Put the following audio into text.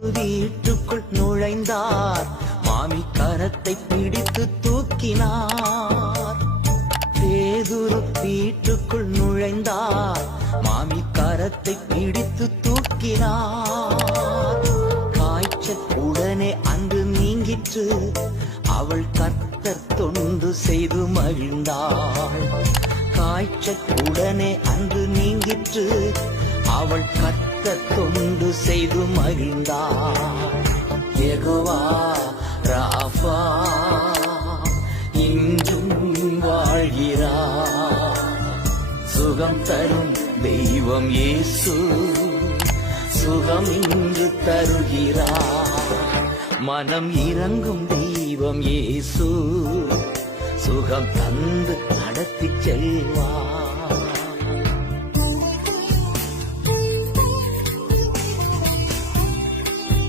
வீட்டுக்குள் நுழைந்தார், மாமி கரத்தை பிடித்து தூக்கினார். பேதுரு வீட்டுக்குள் நுழைந்தார், மாமி கரத்தை பிடித்து தூக்கினார். காய்ச்சல் உடனே அன்று நீங்கிற்று, அவள் கர்த்தர் தொண்டு செய்து மகிழ்ந்தாள். காய்ச்சல் உடனே அன்று நீங்கிற்று, அவள் கர்த்தர் தொண்டு செய்து மகிழ்ந்தாள். யெகோவா ராஃபா இன்றும் வாழ்கிறார். சுகம் தரும் தெய்வம் இயேசு, சுகம் இன்று தருகிறார். மனம் இறங்கும் தெய்வம் இயேசு, சுகம் தந்து நடத்தி செல்வார்.